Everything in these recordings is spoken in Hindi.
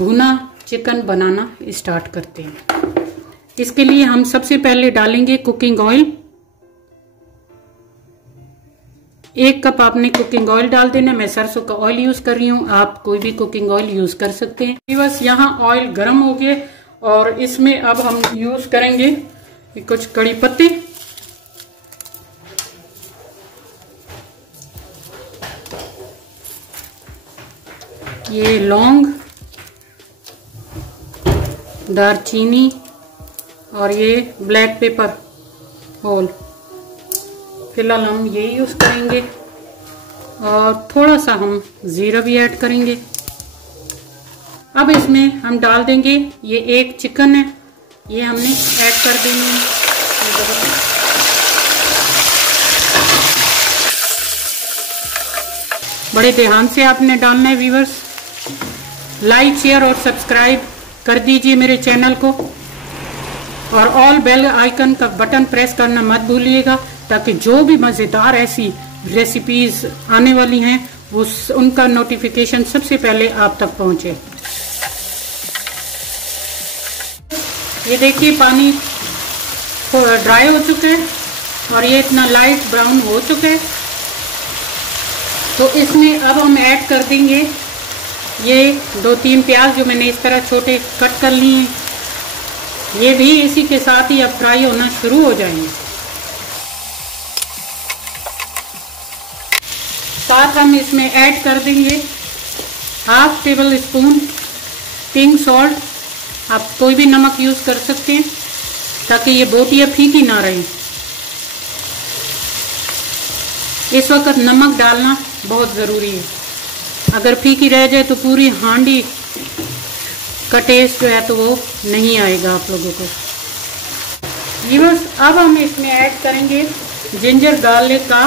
भुना चिकन बनाना स्टार्ट करते हैं। इसके लिए हम सबसे पहले डालेंगे कुकिंग ऑयल। 1 कप आपने कुकिंग ऑयल डाल देना। मैं सरसों का ऑयल यूज कर रही हूँ, आप कोई भी कुकिंग ऑयल यूज कर सकते हैं। बस यहाँ ऑयल गर्म हो गया और इसमें अब हम यूज करेंगे कुछ कड़ी पत्ते, ये लौंग, दालचीनी और ये ब्लैक पेपर होल। फिलहाल हम ये यूज करेंगे और थोड़ा सा हम जीरा भी ऐड करेंगे। अब इसमें हम डाल देंगे ये 1 चिकन है, ये हमने ऐड कर देनी है। बड़े ध्यान से आपने डालना है व्यूअर्स। लाइक शेयर और सब्सक्राइब कर दीजिए मेरे चैनल को और ऑल बेल आइकन का बटन प्रेस करना मत भूलिएगा, ताकि जो भी मजेदार ऐसी रेसिपीज आने वाली हैं वो उनका नोटिफिकेशन सबसे पहले आप तक पहुंचे। ये देखिए पानी ड्राई हो चुका है और ये इतना लाइट ब्राउन हो चुका है। तो इसमें अब हम ऐड कर देंगे ये 2-3 प्याज जो मैंने इस तरह छोटे कट कर लिए हैं। ये भी इसी के साथ ही अब फ्राई होना शुरू हो जाएंगे। साथ हम इसमें ऐड कर देंगे 1/2 टेबल स्पून पिंक सॉल्ट। आप कोई भी नमक यूज कर सकते हैं ताकि ये बोटियां फीकी ना रहे। इस वक्त नमक डालना बहुत ज़रूरी है, अगर फीकी रह जाए तो पूरी हांडी का टेस्ट जो है तो वो नहीं आएगा आप लोगों को। व्यूअर्स, अब हम इसमें ऐड करेंगे जिंजर गार्लिक का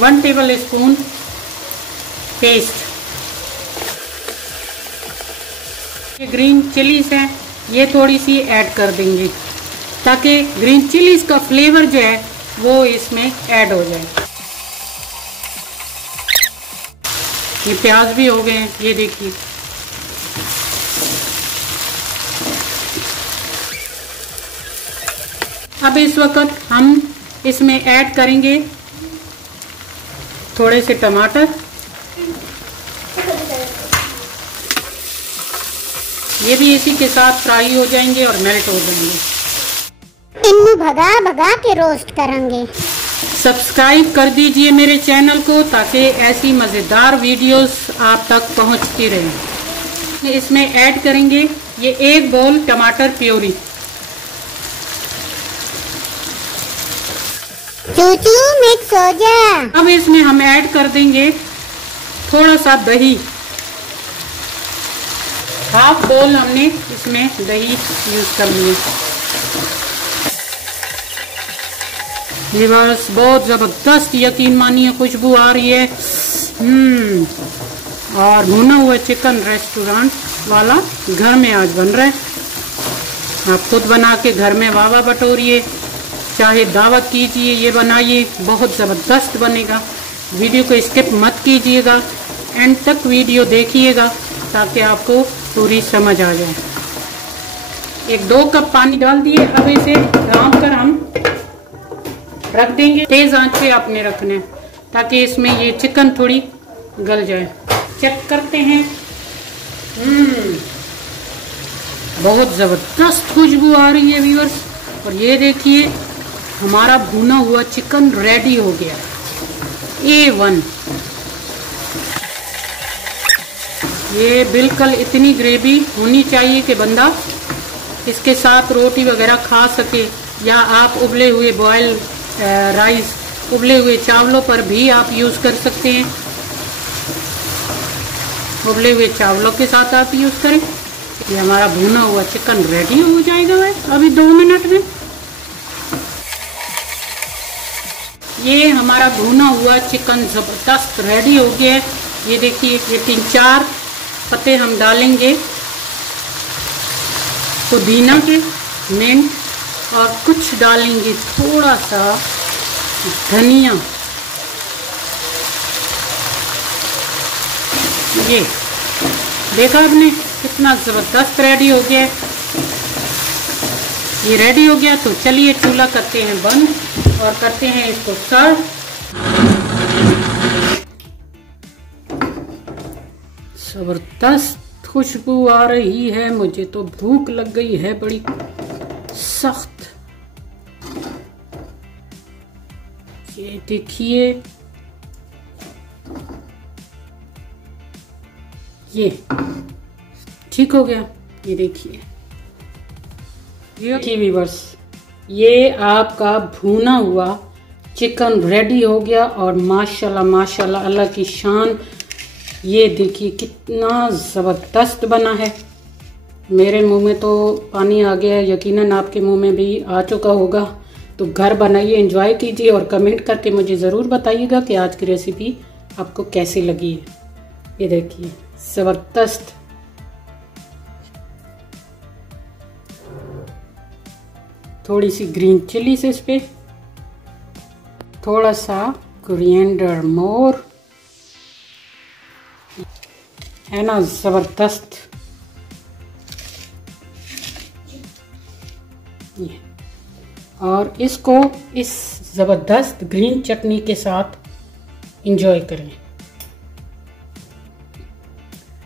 1 टेबल स्पून पेस्ट। ये ग्रीन चिलीज है, ये थोड़ी सी ऐड कर देंगे ताकि ग्रीन चिलीज का फ्लेवर जो है वो इसमें ऐड हो जाए। ये प्याज भी हो गए हैं, ये देखिए। अब इस वक्त हम इसमें ऐड करेंगे थोड़े से टमाटर। ये भी इसी के साथ फ्राई हो जाएंगे और मेल्ट हो जाएंगे। इन्हें भगा भगा के रोस्ट करेंगे। सब्सक्राइब कर दीजिए मेरे चैनल को ताकि ऐसी मज़ेदार वीडियोस आप तक पहुंचती रहें। इसमें ऐड करेंगे ये 1 बाउल टमाटर प्योरी। चूचू मिक्स हो जा। अब इसमें हम ऐड कर देंगे थोड़ा सा दही। 1/2 बाउल हमने इसमें दही यूज कर लिए। ये बस बहुत जबरदस्त, यकीन मानिए खुशबू आ रही है। और भुना हुआ चिकन रेस्टोरेंट वाला घर में आज बन रहा है। आप खुद बना के घर में वाह बटोरिए, चाहे दावत कीजिए, ये बनाइए, बहुत ज़बरदस्त बनेगा। वीडियो को स्किप मत कीजिएगा, एंड तक वीडियो देखिएगा ताकि आपको पूरी समझ आ जाए। 1-2 कप पानी डाल दिए। अब इसे ढाँप कर हम रख देंगे। तेज आंच पे आपने रखने ताकि इसमें ये चिकन थोड़ी गल जाए। चेक करते हैं। बहुत जबरदस्त खुशबू आ रही है व्यूअर्स। और ये देखिए हमारा भुना हुआ चिकन रेडी हो गया A1। ये बिल्कुल इतनी ग्रेवी होनी चाहिए कि बंदा इसके साथ रोटी वगैरह खा सके, या आप उबले हुए बॉयल राइस, उबले हुए चावलों पर भी आप यूज कर सकते हैं। उबले हुए चावलों के साथ आप यूज करें। ये हमारा भुना हुआ चिकन रेडी हो जाएगा अभी 2 मिनट में। ये हमारा भुना हुआ चिकन जबरदस्त रेडी हो गया है। ये देखिए, ये 3-4 पत्ते हम डालेंगे पुदीना के, मिंट, और कुछ डालेंगे थोड़ा सा धनिया। देखा आपने कितना ज़बरदस्त रेडी हो गया है। ये रेडी हो गया तो चलिए चूल्हा करते हैं बंद और करते हैं इसको सर्व। ज़बरदस्त खुशबू आ रही है, मुझे तो भूख लग गई है बड़ी सख्त। ये देखिए, ये ठीक हो गया। ये देखिए, ये व्यूअर्स, ये आपका भुना हुआ चिकन रेडी हो गया और माशाल्लाह माशाल्लाह अल्लाह की शान। ये देखिए कितना ज़बरदस्त बना है। मेरे मुंह में तो पानी आ गया है, यकीनन आपके मुंह में भी आ चुका होगा। तो घर बनाइए, एंजॉय कीजिए और कमेंट करके मुझे ज़रूर बताइएगा कि आज की रेसिपी आपको कैसी लगी है। ये देखिए ज़बरदस्त। थोड़ी सी ग्रीन चिली से इस पे, थोड़ा सा कोरिएंडर मोर, है ना ज़बरदस्त। ये और इसको इस ज़बरदस्त ग्रीन चटनी के साथ एंजॉय करें।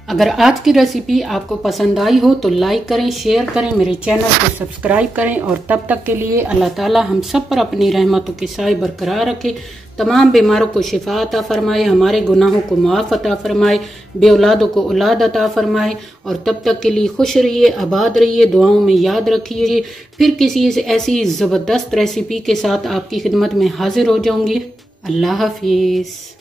अगर आज की रेसिपी आपको पसंद आई हो तो लाइक करें, शेयर करें, मेरे चैनल को सब्सक्राइब करें और तब तक के लिए अल्लाह ताला हम सब पर अपनी रहमतों की साए बरकरार रखे, तमाम बीमारों को शिफा अता फरमाए, हमारे गुनाहों को मुआफ़ अता फरमाए, बे औलादों को औलाद अता फरमाए। और तब तक के लिए खुश रहिए, आबाद रहिए, दुआओं में याद रखिए। फिर किसी ऐसी ज़बरदस्त रेसिपी के साथ आपकी खिदमत में हाजिर हो जाऊंगी। अल्लाह हाफिज़।